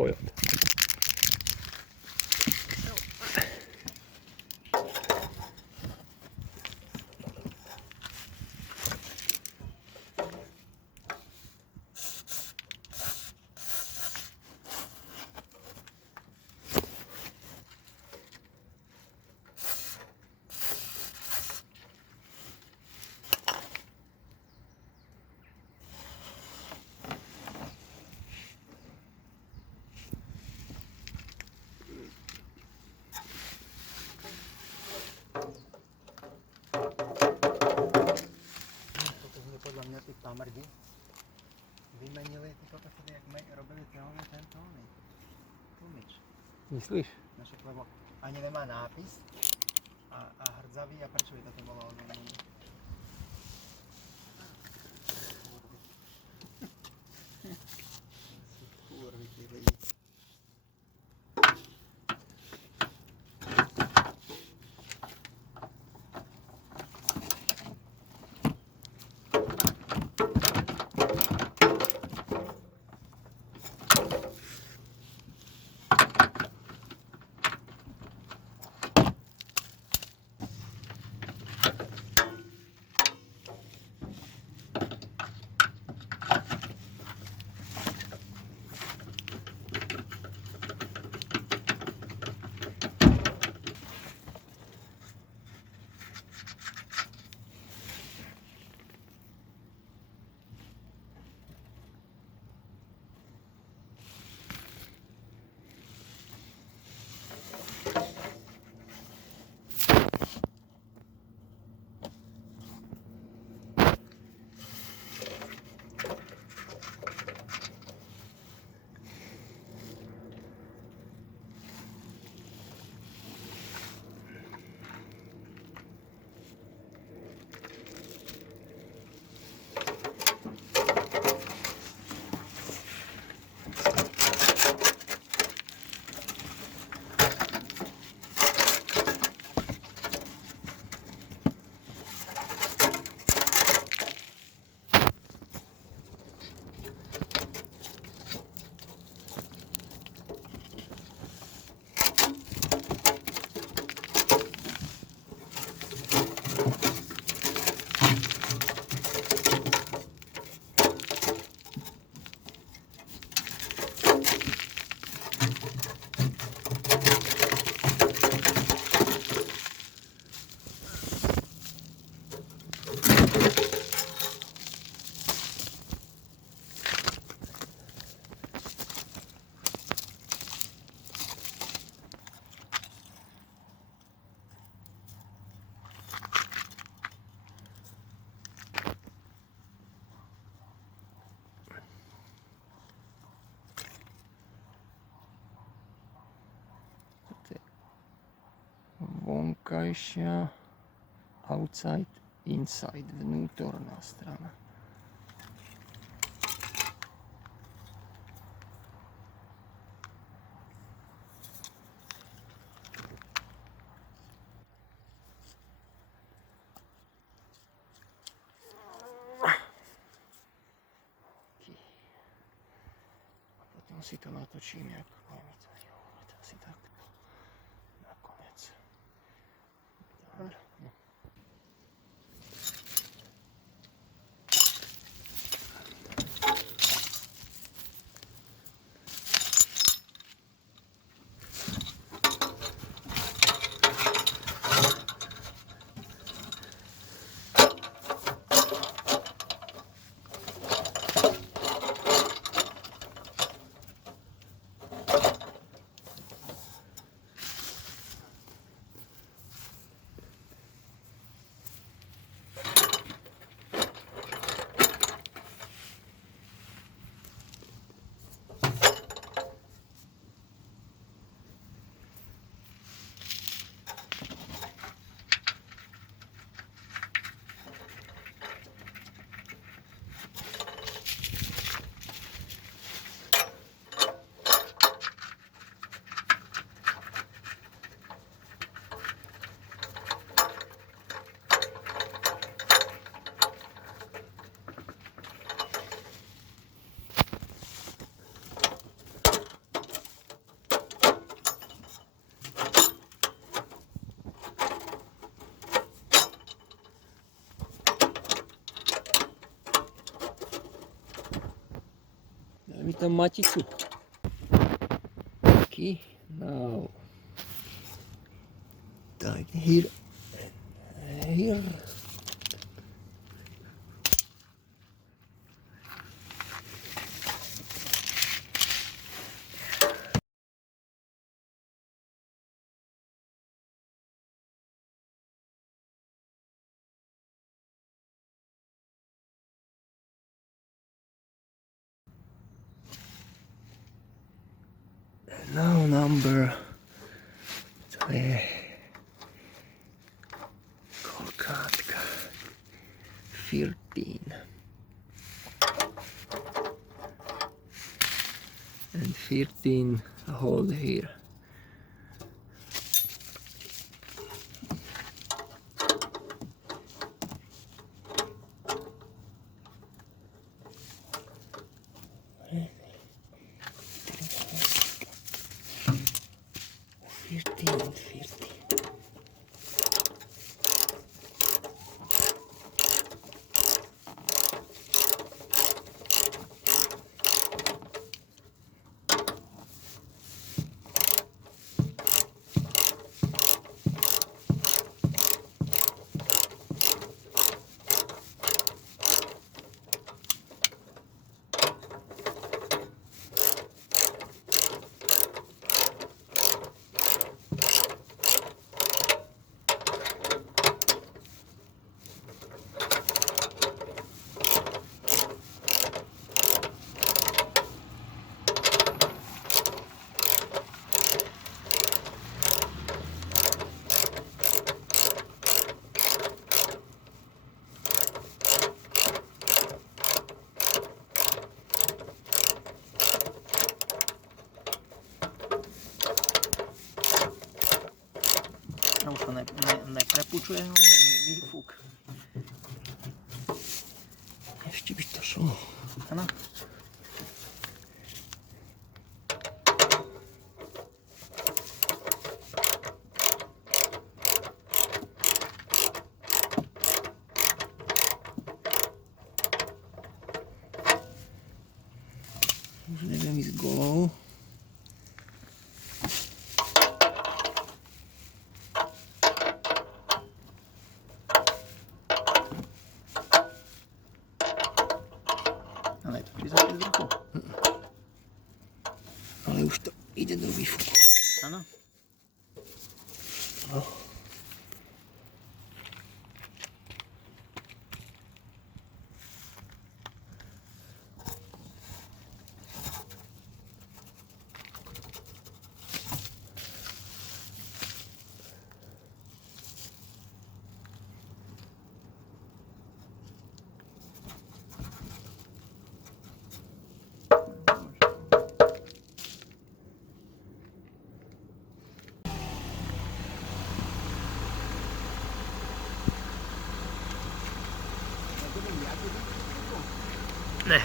kojot. Podľa mňa tí pamrdi vymenili tí kokosody, jak robili tento tlmič. Myslíš? Našak, lebo ani nemá nápis a hrdzavý, a prečo by toto bolo odvolené? Kurvy, tí lidi. Vonkajšia, outside, inside, vnútorná strana. A potom si to natočím, jak poviem to, jo, to asi takto. Nakoniec. Dobre. No. mi tam maticu. Okay, now. Tak, here. Here. Now number 13 and 13 hold here. No už to neprepučuje výfuk. Ešte by to šlo. Áno. Už neviem ísť golou. Ale je to prizaté z ruchu. Ale už to ide do výfuku. Áno. No. Ne.